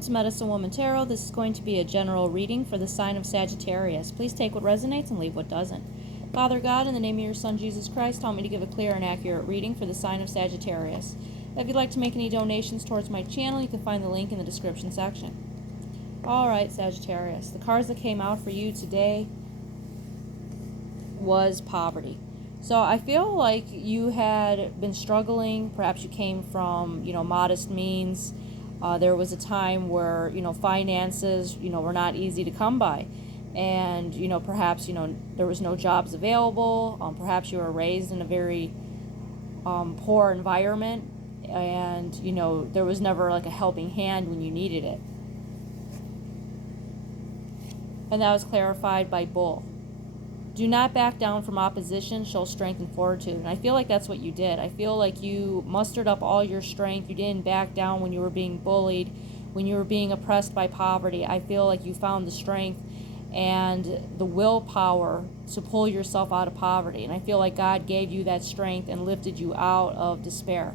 To Medicine Woman Tarot. This is going to be a general reading for the sign of Sagittarius. Please take what resonates and leave what doesn't. Father God, in the name of your Son Jesus Christ, help me to give a clear and accurate reading for the sign of Sagittarius. If you'd like to make any donations towards my channel, you can find the link in the description section. Alright, Sagittarius, the cards that came out for you today was poverty. So I feel like you had been struggling. Perhaps you came from, modest means. There was a time where, finances, were not easy to come by. And, perhaps, there was no jobs available. Perhaps you were raised in a very poor environment. And, there was never like a helping hand when you needed it. And that was clarified by Bull. Do not back down from opposition, show strength and fortitude. And I feel like that's what you did. I feel like you mustered up all your strength. You didn't back down when you were being bullied, when you were being oppressed by poverty. I feel like you found the strength and the willpower to pull yourself out of poverty. And I feel like God gave you that strength and lifted you out of despair.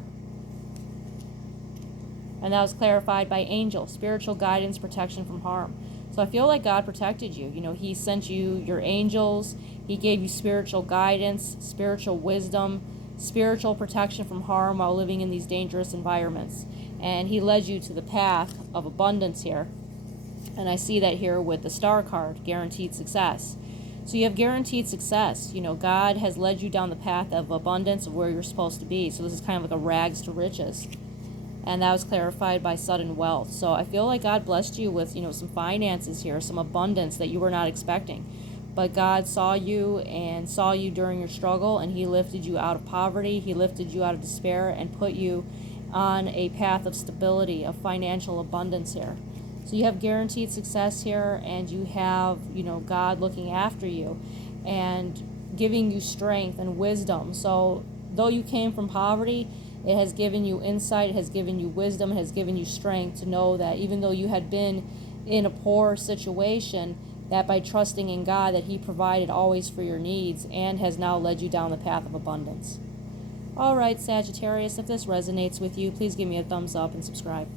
And that was clarified by angel, spiritual guidance, protection from harm. So I feel like God protected you. He sent you your angels. He gave you spiritual guidance, spiritual wisdom, spiritual protection from harm while living in these dangerous environments. And He led you to the path of abundance here. And I see that here with the star card, guaranteed success. So you have guaranteed success. God has led you down the path of abundance of where you're supposed to be. So this is kind of like a rags to riches. And that was clarified by sudden wealth. So I feel like God blessed you with, some finances here, some abundance that you were not expecting. But God saw you and saw you during your struggle, and He lifted you out of poverty. He lifted you out of despair and put you on a path of stability, of financial abundance here. So you have guaranteed success here, and you have, God looking after you and giving you strength and wisdom. So though you came from poverty, it has given you insight, it has given you wisdom, it has given you strength to know that even though you had been in a poor situation, that by trusting in God, that He provided always for your needs and has now led you down the path of abundance. All right, Sagittarius, if this resonates with you, please give me a thumbs up and subscribe.